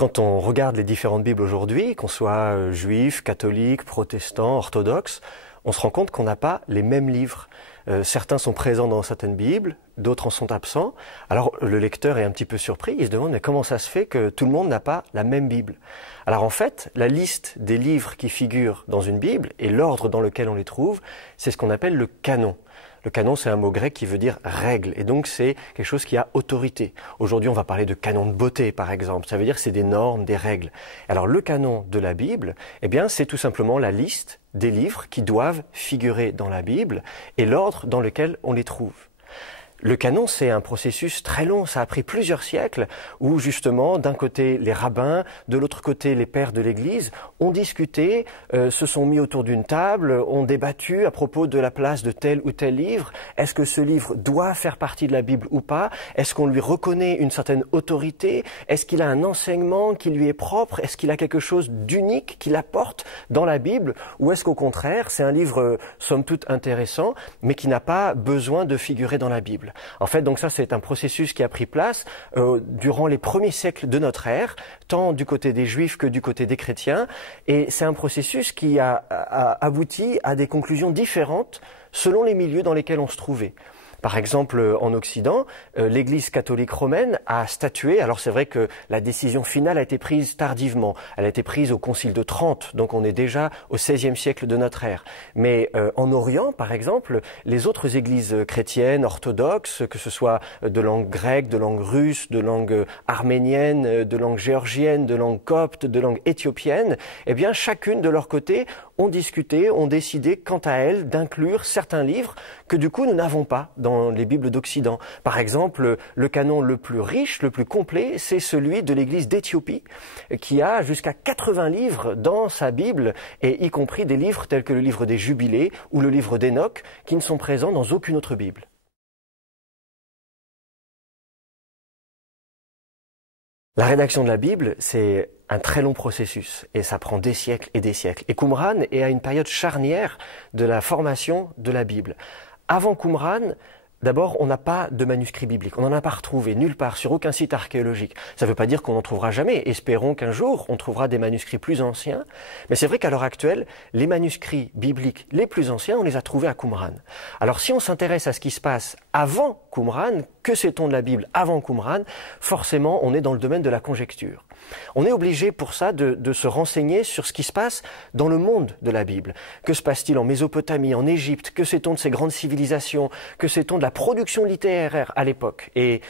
Quand on regarde les différentes Bibles aujourd'hui, qu'on soit juif, catholique, protestant, orthodoxe, on se rend compte qu'on n'a pas les mêmes livres. Certains sont présents dans certaines Bibles, d'autres en sont absents. Alors le lecteur est un petit peu surpris, il se demande mais comment ça se fait que tout le monde n'a pas la même Bible? Alors en fait, la liste des livres qui figurent dans une Bible et l'ordre dans lequel on les trouve, c'est ce qu'on appelle le canon. Le canon, c'est un mot grec qui veut dire règle, et donc c'est quelque chose qui a autorité. Aujourd'hui, on va parler de canon de beauté, par exemple. Ça veut dire que c'est des normes, des règles. Alors le canon de la Bible, eh bien, c'est tout simplement la liste des livres qui doivent figurer dans la Bible et l'ordre dans lequel on les trouve. Le canon, c'est un processus très long, ça a pris plusieurs siècles, où justement, d'un côté les rabbins, de l'autre côté les pères de l'Église, ont discuté, se sont mis autour d'une table, ont débattu à propos de la place de tel ou tel livre. Est-ce que ce livre doit faire partie de la Bible ou pas? Est-ce qu'on lui reconnaît une certaine autorité? Est-ce qu'il a un enseignement qui lui est propre? Est-ce qu'il a quelque chose d'unique qu'il apporte dans la Bible? Ou est-ce qu'au contraire, c'est un livre somme toute intéressant, mais qui n'a pas besoin de figurer dans la Bible? En fait, donc ça, c'est un processus qui a pris place durant les premiers siècles de notre ère, tant du côté des Juifs que du côté des chrétiens, et c'est un processus qui a abouti à des conclusions différentes selon les milieux dans lesquels on se trouvait. Par exemple, en Occident, l'Église catholique romaine a statué, alors c'est vrai que la décision finale a été prise tardivement, elle a été prise au Concile de Trente, donc on est déjà au XVIe siècle de notre ère. Mais en Orient, par exemple, les autres églises chrétiennes, orthodoxes, que ce soit de langue grecque, de langue russe, de langue arménienne, de langue géorgienne, de langue copte, de langue éthiopienne, eh bien chacune de leur côté ont discuté, ont décidé quant à elles d'inclure certains livres que du coup nous n'avons pas dans les Bibles d'Occident. Par exemple, le canon le plus riche, le plus complet, c'est celui de l'Église d'Éthiopie, qui a jusqu'à 80 livres dans sa Bible, et y compris des livres tels que le livre des Jubilés ou le livre d'Enoch, qui ne sont présents dans aucune autre Bible. La rédaction de la Bible, c'est un très long processus et ça prend des siècles et des siècles. Et Qumran est à une période charnière de la formation de la Bible. Avant Qumran, d'abord, on n'a pas de manuscrits bibliques. On n'en a pas retrouvé nulle part, sur aucun site archéologique. Ça ne veut pas dire qu'on n'en trouvera jamais. Espérons qu'un jour, on trouvera des manuscrits plus anciens. Mais c'est vrai qu'à l'heure actuelle, les manuscrits bibliques les plus anciens, on les a trouvés à Qumran. Alors si on s'intéresse à ce qui se passe avant Qumran, que sait-on de la Bible avant Qumran? Forcément, on est dans le domaine de la conjecture. On est obligé pour ça de se renseigner sur ce qui se passe dans le monde de la Bible. Que se passe-t-il en Mésopotamie, en Égypte? Que sait-on de ces grandes civilisations? Que sait-on de la production littéraire à l'époque? Et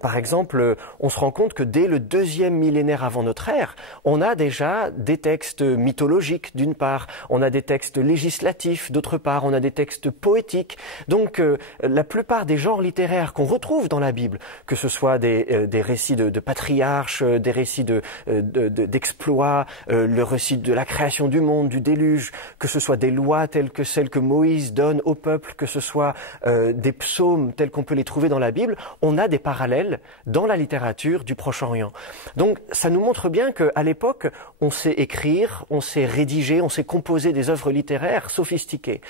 par exemple, on se rend compte que dès le 2e millénaire avant notre ère, on a déjà des textes mythologiques d'une part, on a des textes législatifs d'autre part, on a des textes poétiques. Donc la plupart des genres littéraires qu'on retrouve dans la Bible, que ce soit des récits de patriarches, des récits d'exploits, le récit de la création du monde, du déluge, que ce soit des lois telles que celles que Moïse donne au peuple, que ce soit des psaumes tels qu'on peut les trouver dans la Bible, on a des parallèles dans la littérature du Proche-Orient. Donc ça nous montre bien qu'à l'époque, on sait écrire, on sait rédiger, on sait composer des œuvres littéraires sophistiquées.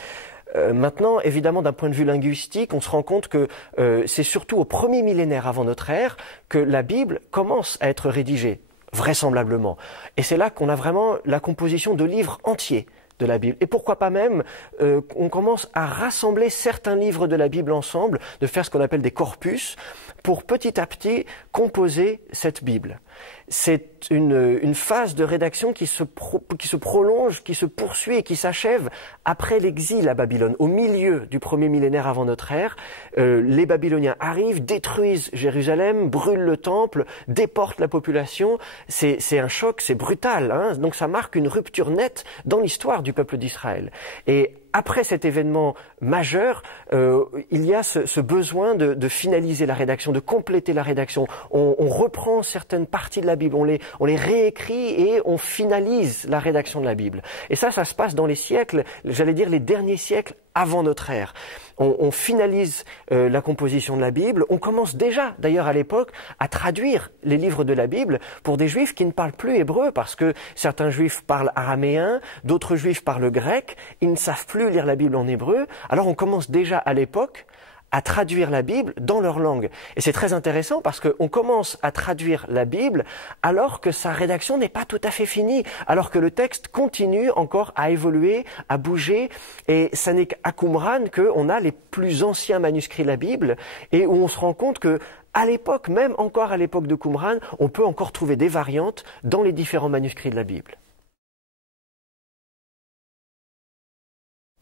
Maintenant, évidemment, d'un point de vue linguistique, on se rend compte que c'est surtout au 1er millénaire avant notre ère que la Bible commence à être rédigée, vraisemblablement. Et c'est là qu'on a vraiment la composition de livres entiers de la Bible. Et pourquoi pas même, on commence à rassembler certains livres de la Bible ensemble, de faire ce qu'on appelle des corpus, pour petit à petit composer cette Bible. C'est une phase de rédaction qui se prolonge, qui se poursuit et qui s'achève après l'exil à Babylone. Au milieu du 1er millénaire avant notre ère, les Babyloniens arrivent, détruisent Jérusalem, brûlent le temple, déportent la population. C'est un choc, c'est brutal, hein. Donc ça marque une rupture nette dans l'histoire du peuple d'Israël. Et après cet événement majeur, il y a ce besoin de finaliser la rédaction, de compléter la rédaction. On reprend certaines parties de la Bible, on les réécrit et on finalise la rédaction de la Bible. Et ça se passe dans les siècles, j'allais dire les derniers siècles avant notre ère. On finalise la composition de la Bible. On commence déjà, d'ailleurs à l'époque, à traduire les livres de la Bible pour des juifs qui ne parlent plus hébreu, parce que certains juifs parlent araméen, d'autres juifs parlent grec, ils ne savent plus lire la Bible en hébreu. Alors on commence déjà à l'époque à traduire la Bible dans leur langue. Et c'est très intéressant parce qu'on commence à traduire la Bible alors que sa rédaction n'est pas tout à fait finie, alors que le texte continue encore à évoluer, à bouger. Et ça n'est qu'à Qumran qu'on a les plus anciens manuscrits de la Bible et où on se rend compte que à l'époque, même encore à l'époque de Qumran, on peut encore trouver des variantes dans les différents manuscrits de la Bible.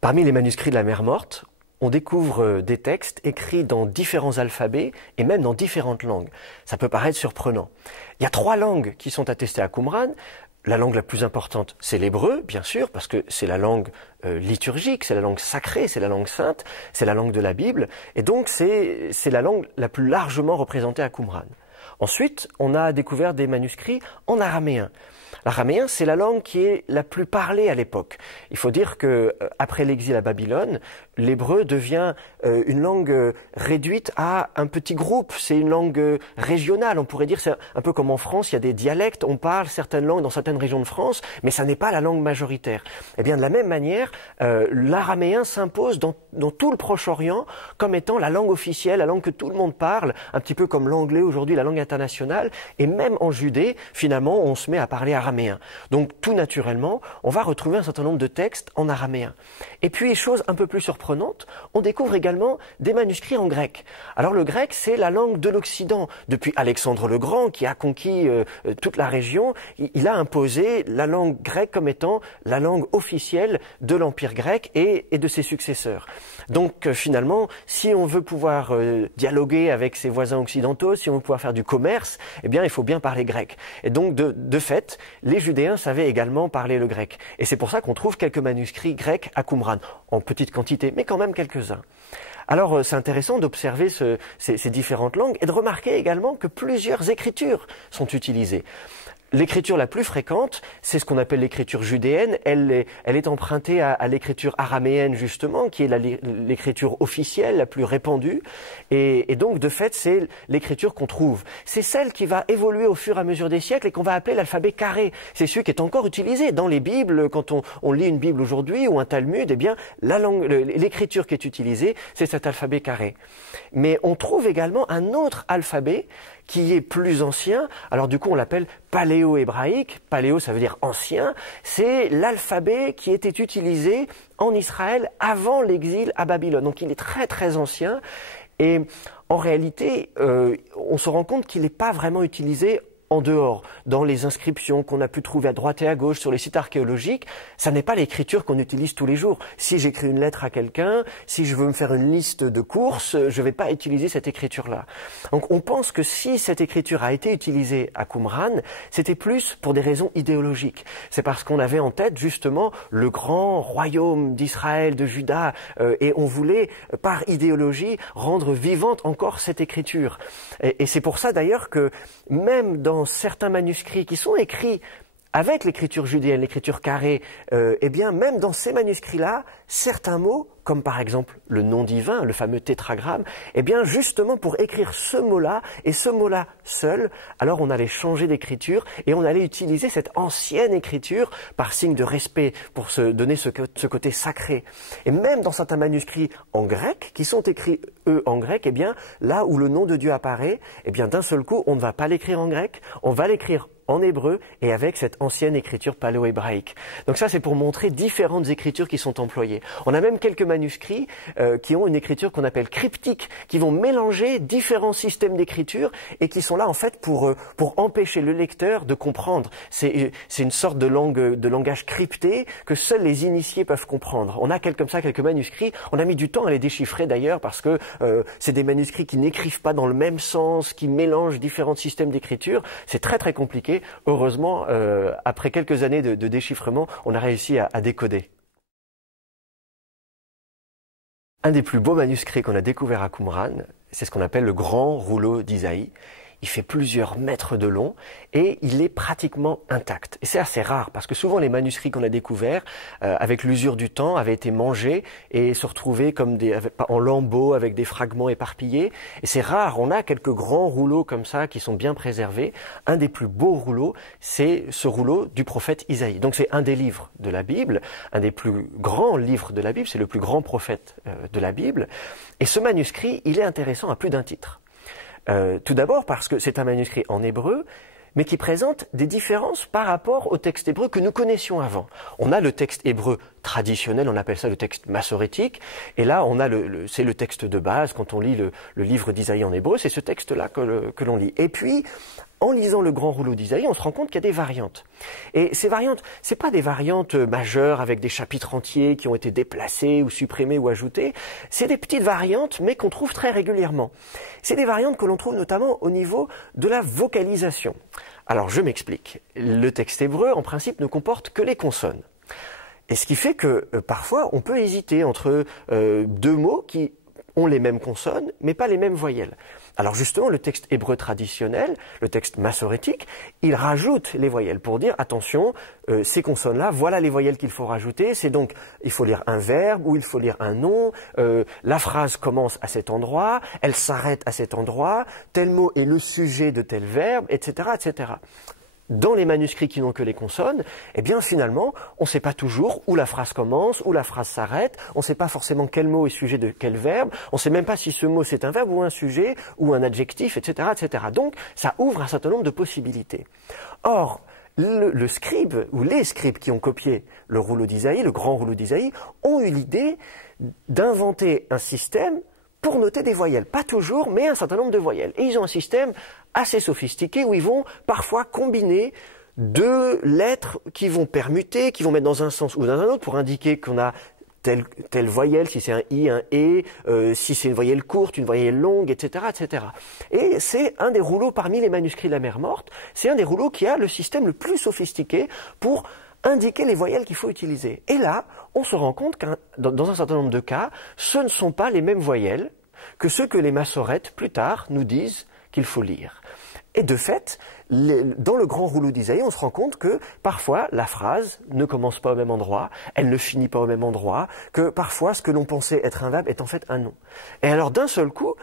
Parmi les manuscrits de la Mer Morte, on découvre des textes écrits dans différents alphabets et même dans différentes langues. Ça peut paraître surprenant. Il y a 3 langues qui sont attestées à Qumran. La langue la plus importante, c'est l'hébreu, bien sûr, parce que c'est la langue liturgique, c'est la langue sacrée, c'est la langue sainte, c'est la langue de la Bible, et donc c'est la langue la plus largement représentée à Qumran. Ensuite, on a découvert des manuscrits en araméen. L'araméen, c'est la langue qui est la plus parlée à l'époque. Il faut dire que après l'exil à Babylone, l'hébreu devient une langue réduite à un petit groupe. C'est une langue régionale. On pourrait dire, c'est un peu comme en France, il y a des dialectes. On parle certaines langues dans certaines régions de France, mais ça n'est pas la langue majoritaire. Eh bien, de la même manière, l'araméen s'impose dans tout le Proche-Orient comme étant la langue officielle, la langue que tout le monde parle, un petit peu comme l'anglais aujourd'hui, la langue internationale. Et même en Judée, finalement, on se met à parler araméen. Donc tout naturellement, on va retrouver un certain nombre de textes en araméen. Et puis, chose un peu plus surprenante, on découvre également des manuscrits en grec. Alors le grec, c'est la langue de l'Occident. Depuis Alexandre le Grand, qui a conquis toute la région, il a imposé la langue grecque comme étant la langue officielle de l'Empire grec et de ses successeurs. Donc finalement, si on veut pouvoir dialoguer avec ses voisins occidentaux, si on veut pouvoir faire du commerce, eh bien il faut bien parler grec. Et donc de fait, les Judéens savaient également parler le grec. Et c'est pour ça qu'on trouve quelques manuscrits grecs à Qumran, en petite quantité, mais quand même quelques-uns. Alors c'est intéressant d'observer ces différentes langues et de remarquer également que plusieurs écritures sont utilisées. L'écriture la plus fréquente, c'est ce qu'on appelle l'écriture judéenne. Elle est empruntée à l'écriture araméenne, justement, qui est l'écriture officielle, la plus répandue. Et donc, de fait, c'est l'écriture qu'on trouve. C'est celle qui va évoluer au fur et à mesure des siècles et qu'on va appeler l'alphabet carré. C'est celui qui est encore utilisé dans les Bibles. Quand on lit une Bible aujourd'hui ou un Talmud, eh bien, l'écriture qui est utilisée, c'est cet alphabet carré. Mais on trouve également un autre alphabet qui est plus ancien. Alors du coup, on l'appelle paléo-hébraïque. Paléo, ça veut dire ancien. C'est l'alphabet qui était utilisé en Israël avant l'exil à Babylone. Donc il est très très ancien. Et en réalité, on se rend compte qu'il n'est pas vraiment utilisé en dehors, dans les inscriptions qu'on a pu trouver à droite et à gauche sur les sites archéologiques. Ça n'est pas l'écriture qu'on utilise tous les jours. Si j'écris une lettre à quelqu'un, si je veux me faire une liste de courses, je ne vais pas utiliser cette écriture-là. Donc on pense que si cette écriture a été utilisée à Qumran, c'était plus pour des raisons idéologiques. C'est parce qu'on avait en tête justement le grand royaume d'Israël, de Juda, et on voulait, par idéologie, rendre vivante encore cette écriture. Et c'est pour ça d'ailleurs que même dans certains manuscrits qui sont écrits avec l'écriture judéenne, l'écriture carrée, eh bien même dans ces manuscrits-là, certains mots, comme par exemple le nom divin, le fameux tétragramme, eh bien justement pour écrire ce mot-là et ce mot-là seul, alors on allait changer d'écriture et on allait utiliser cette ancienne écriture par signe de respect pour se donner ce côté sacré. Et même dans certains manuscrits en grec, qui sont écrits eux en grec, eh bien là où le nom de Dieu apparaît, eh bien d'un seul coup on ne va pas l'écrire en grec, on va l'écrire en hébreu et avec cette ancienne écriture paléo-hébraïque. Donc ça c'est pour montrer différentes écritures qui sont employées. On a même quelques manuscrits qui ont une écriture qu'on appelle cryptique, qui vont mélanger différents systèmes d'écriture et qui sont là en fait pour empêcher le lecteur de comprendre. C'est une sorte de langage crypté que seuls les initiés peuvent comprendre. On a comme ça quelques manuscrits, on a mis du temps à les déchiffrer d'ailleurs parce que c'est des manuscrits qui n'écrivent pas dans le même sens, qui mélangent différents systèmes d'écriture. C'est très très compliqué. Heureusement, après quelques années de déchiffrement, on a réussi à décoder. Un des plus beaux manuscrits qu'on a découvert à Qumran, c'est ce qu'on appelle le grand rouleau d'Isaïe. il fait plusieurs mètres de long et il est pratiquement intact. Et c'est assez rare parce que souvent les manuscrits qu'on a découverts, avec l'usure du temps, avaient été mangés et se retrouvaient comme en lambeaux avec des fragments éparpillés. Et c'est rare, on a quelques grands rouleaux comme ça qui sont bien préservés. Un des plus beaux rouleaux, c'est ce rouleau du prophète Isaïe. Donc c'est un des livres de la Bible, un des plus grands livres de la Bible, c'est le plus grand prophète de la Bible. Et ce manuscrit, il est intéressant à plus d'un titre. Tout d'abord parce que c'est un manuscrit en hébreu, mais qui présente des différences par rapport au texte hébreu que nous connaissions avant. On a le texte hébreu traditionnel, on appelle ça le texte massorétique, et là on a c'est le texte de base, quand on lit le livre d'Isaïe en hébreu, c'est ce texte-là que l'on lit. Et puis, en lisant le grand rouleau d'Isaïe, on se rend compte qu'il y a des variantes. Et ces variantes, c'est pas des variantes majeures avec des chapitres entiers qui ont été déplacés ou supprimés ou ajoutés, c'est des petites variantes, mais qu'on trouve très régulièrement. C'est des variantes que l'on trouve notamment au niveau de la vocalisation. Alors je m'explique. Le texte hébreu, en principe, ne comporte que les consonnes. Et ce qui fait que parfois, on peut hésiter entre deux mots qui ont les mêmes consonnes, mais pas les mêmes voyelles. Alors justement, le texte hébreu traditionnel, le texte massorétique, il rajoute les voyelles pour dire, attention, ces consonnes-là, voilà les voyelles qu'il faut rajouter. C'est donc, il faut lire un verbe ou il faut lire un nom. La phrase commence à cet endroit, elle s'arrête à cet endroit, tel mot est le sujet de tel verbe, etc., etc. Dans les manuscrits qui n'ont que les consonnes, eh bien finalement, on ne sait pas toujours où la phrase commence, où la phrase s'arrête, on ne sait pas forcément quel mot est sujet de quel verbe, on ne sait même pas si ce mot c'est un verbe ou un sujet, ou un adjectif, etc., etc. Donc, ça ouvre un certain nombre de possibilités. Or, le scribe, ou les scribes qui ont copié le rouleau d'Isaïe, le grand rouleau d'Isaïe, ont eu l'idée d'inventer un système pour noter des voyelles. Pas toujours, mais un certain nombre de voyelles. Et ils ont un système assez sophistiqué où ils vont parfois combiner deux lettres qui vont permuter, qui vont mettre dans un sens ou dans un autre pour indiquer qu'on a telle voyelle, si c'est un i, un e, si c'est une voyelle courte, une voyelle longue, etc., etc. Et c'est un des rouleaux parmi les manuscrits de la Mer Morte, c'est un des rouleaux qui a le système le plus sophistiqué pour indiquer les voyelles qu'il faut utiliser. Et là, on se rend compte que dans un certain nombre de cas, ce ne sont pas les mêmes voyelles que ceux que les massorètes, plus tard, nous disent qu'il faut lire. Et de fait, dans le grand rouleau d'Isaïe, on se rend compte que parfois la phrase ne commence pas au même endroit, elle ne finit pas au même endroit, que parfois ce que l'on pensait être un verbe est en fait un nom. Et alors d'un seul coup,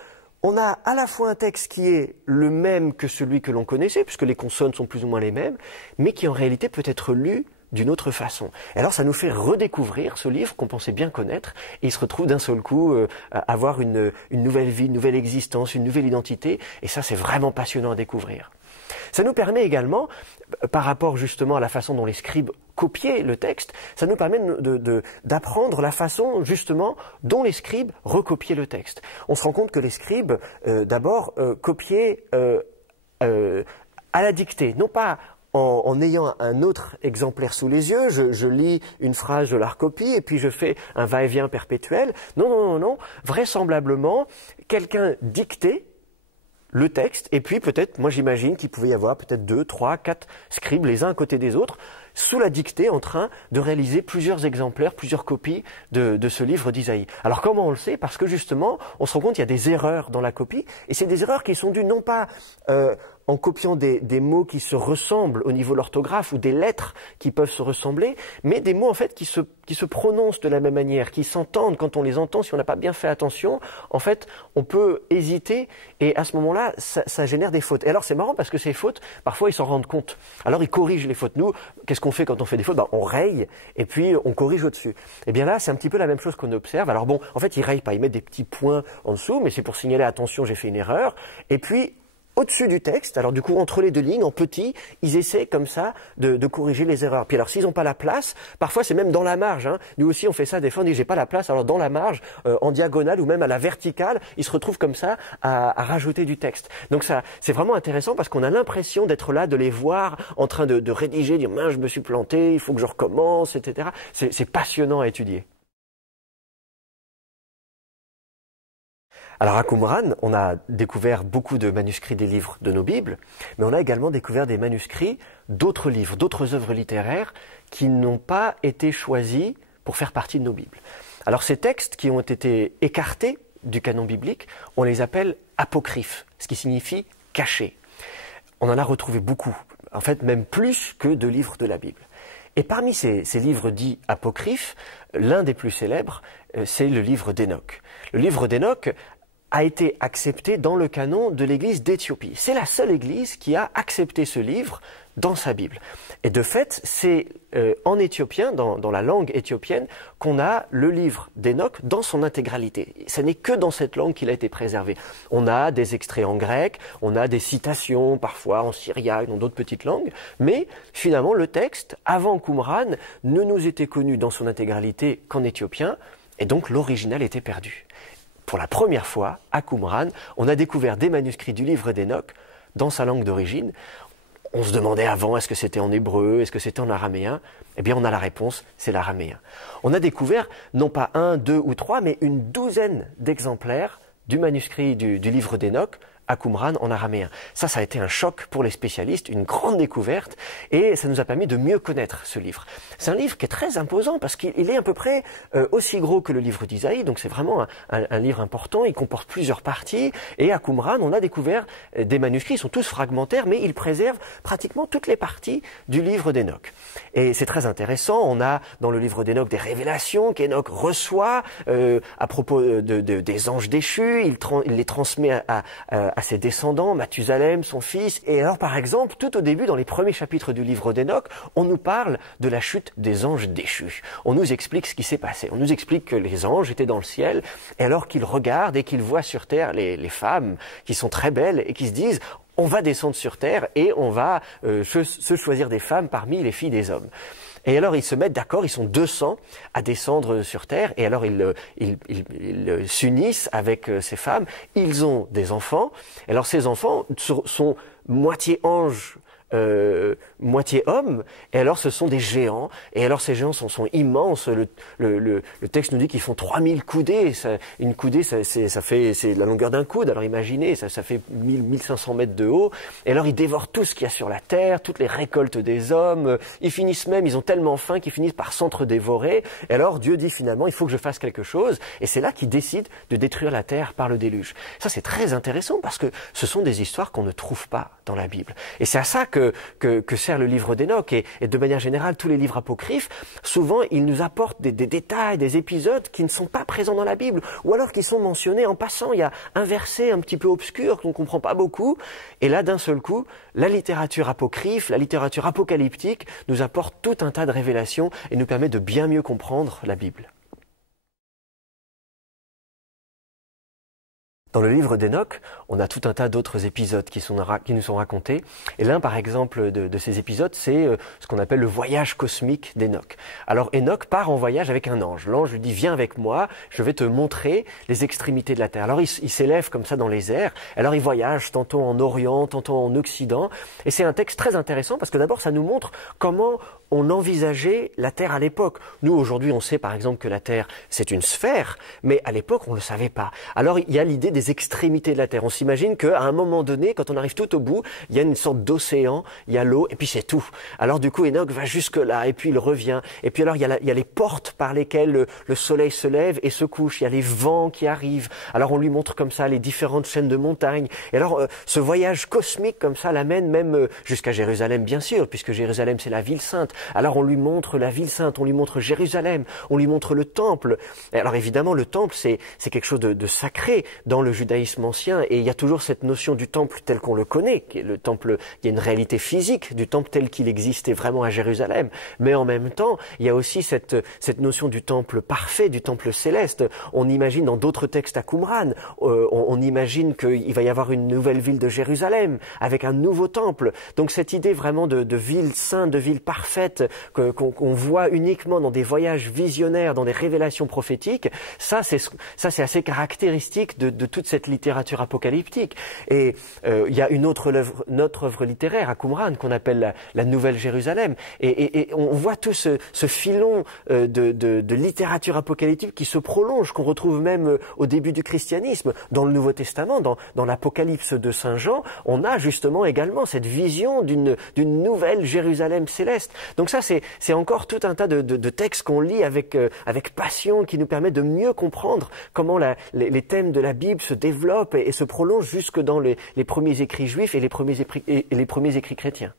on a à la fois un texte qui est le même que celui que l'on connaissait, puisque les consonnes sont plus ou moins les mêmes, mais qui en réalité peut être lu d'une autre façon. Et alors ça nous fait redécouvrir ce livre qu'on pensait bien connaître, et il se retrouve d'un seul coup avoir une nouvelle vie, une nouvelle existence, une nouvelle identité, et ça c'est vraiment passionnant à découvrir. Ça nous permet également, par rapport justement à la façon dont les scribes copiaient le texte, ça nous permet d'apprendre la façon justement dont les scribes recopiaient le texte. On se rend compte que les scribes, d'abord, copiaient à la dictée, non pas en ayant un autre exemplaire sous les yeux, je lis une phrase, je la recopie, et puis je fais un va-et-vient perpétuel. Non, non, non, non. Vraisemblablement, quelqu'un dictait le texte, et puis peut-être, moi j'imagine qu'il pouvait y avoir peut-être 2, 3, 4 scribes les uns à côté des autres, sous la dictée, en train de réaliser plusieurs exemplaires, plusieurs copies de ce livre d'Isaïe. Alors comment on le sait? Parce que justement, on se rend compte qu'il y a des erreurs dans la copie, et c'est des erreurs qui sont dues non pas en copiant des mots qui se ressemblent au niveau de l'orthographe ou des lettres qui peuvent se ressembler, mais des mots en fait qui se prononcent de la même manière, qui s'entendent quand on les entend. Si on n'a pas bien fait attention, en fait, on peut hésiter et à ce moment-là, ça génère des fautes. Et alors c'est marrant parce que ces fautes, parfois ils s'en rendent compte. Alors ils corrigent les fautes. Nous, qu'est-ce qu'on fait quand on fait des fautes? On raye et puis on corrige au-dessus. Et bien là, c'est un petit peu la même chose qu'on observe. Alors bon, en fait, ils rayent pas, ils mettent des petits points en dessous, mais c'est pour signaler attention, j'ai fait une erreur. Et puis au-dessus du texte, alors du coup entre les deux lignes, en petit, ils essaient comme ça de corriger les erreurs. Puis alors s'ils n'ont pas la place, parfois c'est même dans la marge. Nous aussi on fait ça, des fois on dit j'ai pas la place, alors dans la marge, en diagonale ou même à la verticale, ils se retrouvent comme ça à rajouter du texte. Donc ça, c'est vraiment intéressant parce qu'on a l'impression d'être là, de les voir en train de rédiger, dire mince je me suis planté, il faut que je recommence, etc. C'est passionnant à étudier. Alors à Qumran, on a découvert beaucoup de manuscrits des livres de nos Bibles, mais on a également découvert des manuscrits d'autres livres, d'autres œuvres littéraires qui n'ont pas été choisis pour faire partie de nos Bibles. Alors ces textes qui ont été écartés du canon biblique, on les appelle apocryphes, ce qui signifie cachés. on en a retrouvé beaucoup, en fait même plus que de livres de la Bible. Et parmi ces livres dits apocryphes, l'un des plus célèbres, c'est le livre d'Hénoch. Le livre d'Hénoch a été accepté dans le canon de l'église d'Éthiopie. C'est la seule église qui a accepté ce livre dans sa Bible. Et de fait, c'est en éthiopien, dans la langue éthiopienne, qu'on a le livre d'Hénoch dans son intégralité. Ce n'est que dans cette langue qu'il a été préservé. On a des extraits en grec, on a des citations parfois en syriaque, dans d'autres petites langues, mais finalement le texte, avant Qumran, ne nous était connu dans son intégralité qu'en éthiopien, et donc l'original était perdu. Pour la première fois, à Qumran, on a découvert des manuscrits du livre d'Hénoch dans sa langue d'origine. On se demandait avant, est-ce que c'était en hébreu, est-ce que c'était en araméen? Eh bien, on a la réponse, c'est l'araméen. On a découvert, non pas 1, 2 ou 3, mais une douzaine d'exemplaires du manuscrit du livre d'Hénoch à Qumran en araméen. Ça a été un choc pour les spécialistes, une grande découverte, et ça nous a permis de mieux connaître ce livre. C'est un livre qui est très imposant parce qu'il est à peu près aussi gros que le livre d'Isaïe, donc c'est vraiment un livre important, il comporte plusieurs parties, et à Qumran, on a découvert des manuscrits, ils sont tous fragmentaires, mais ils préservent pratiquement toutes les parties du livre d'Hénoch. Et c'est très intéressant, on a dans le livre d'Hénoch des révélations qu'Hénoch reçoit à propos des anges déchus, il les transmet à ses descendants, Mathusalem, son fils. Et alors, par exemple, tout au début, dans les premiers chapitres du livre d'Hénoch, on nous parle de la chute des anges déchus. On nous explique ce qui s'est passé. On nous explique que les anges étaient dans le ciel, et alors qu'ils regardent et qu'ils voient sur terre les femmes qui sont très belles et qui se disent « on va descendre sur terre et on va se choisir des femmes parmi les filles des hommes ». Et alors ils se mettent d'accord, ils sont 200 à descendre sur terre, et alors ils s'unissent avec ces femmes, ils ont des enfants, et alors ces enfants sont moitié anges, moitié hommes, et alors ce sont des géants, et alors ces géants sont immenses. Le texte nous dit qu'ils font 3000 coudées. Une coudée, c'est la longueur d'un coude, alors imaginez, ça fait 1500 mètres de haut, et alors ils dévorent tout ce qu'il y a sur la terre, toutes les récoltes des hommes, ils ont tellement faim qu'ils finissent par s'entre-dévorer, et alors Dieu dit finalement, il faut que je fasse quelque chose, et c'est là qu'il décide de détruire la terre par le déluge. Ça c'est très intéressant, parce que ce sont des histoires qu'on ne trouve pas dans la Bible. Et c'est à ça que sert le livre d'Hénoch, et de manière générale tous les livres apocryphes. Souvent ils nous apportent des détails, des épisodes qui ne sont pas présents dans la Bible, ou alors qui sont mentionnés en passant. Il y a un verset un petit peu obscur qu'on ne comprend pas beaucoup, et là d'un seul coup la littérature apocryphe, la littérature apocalyptique nous apporte tout un tas de révélations et nous permet de bien mieux comprendre la Bible. Dans le livre d'Hénoch, on a tout un tas d'autres épisodes qui nous sont racontés. Et l'un, par exemple, de ces épisodes, c'est ce qu'on appelle le voyage cosmique d'Hénoch. Alors Hénoch part en voyage avec un ange. L'ange lui dit « Viens avec moi, je vais te montrer les extrémités de la terre ». Alors il s'élève comme ça dans les airs. Alors il voyage tantôt en Orient, tantôt en Occident. Et c'est un texte très intéressant parce que d'abord, ça nous montre comment on envisageait la Terre à l'époque. Nous, aujourd'hui, on sait par exemple que la Terre, c'est une sphère, mais à l'époque, on ne le savait pas. Alors, il y a l'idée des extrémités de la Terre. On s'imagine qu'à un moment donné, quand on arrive tout au bout, il y a une sorte d'océan, il y a l'eau, et puis c'est tout. Alors, du coup, Hénoch va jusque-là, et puis il revient. Et puis alors, il y a les portes par lesquelles le soleil se lève et se couche. Il y a les vents qui arrivent. Alors, on lui montre comme ça les différentes chaînes de montagnes. Et alors, ce voyage cosmique comme ça l'amène même jusqu'à Jérusalem, bien sûr, puisque Jérusalem, c'est la ville sainte. Alors on lui montre la ville sainte, on lui montre Jérusalem, on lui montre le temple. Et alors évidemment, le temple, c'est quelque chose de sacré dans le judaïsme ancien, et il y a toujours cette notion du temple tel qu'on le connaît. Le temple, il y a une réalité physique du temple tel qu'il existait vraiment à Jérusalem, mais en même temps, il y a aussi cette notion du temple parfait, du temple céleste. On imagine dans d'autres textes à Qumran, on imagine qu'il va y avoir une nouvelle ville de Jérusalem, avec un nouveau temple. Donc cette idée vraiment de ville sainte, de ville parfaite, qu'on voit uniquement dans des voyages visionnaires, dans des révélations prophétiques, ça c'est assez caractéristique de toute cette littérature apocalyptique. Et il y a une autre œuvre littéraire à Qumran qu'on appelle la Nouvelle Jérusalem. Et on voit tout ce filon de littérature apocalyptique qui se prolonge, qu'on retrouve même au début du christianisme. Dans le Nouveau Testament, dans l'Apocalypse de Saint Jean, on a justement également cette vision d'une nouvelle Jérusalem céleste. Donc ça, c'est encore tout un tas de textes qu'on lit avec passion, qui nous permet de mieux comprendre comment les thèmes de la Bible se développe et se prolonge jusque dans les premiers écrits juifs et les premiers écrits chrétiens.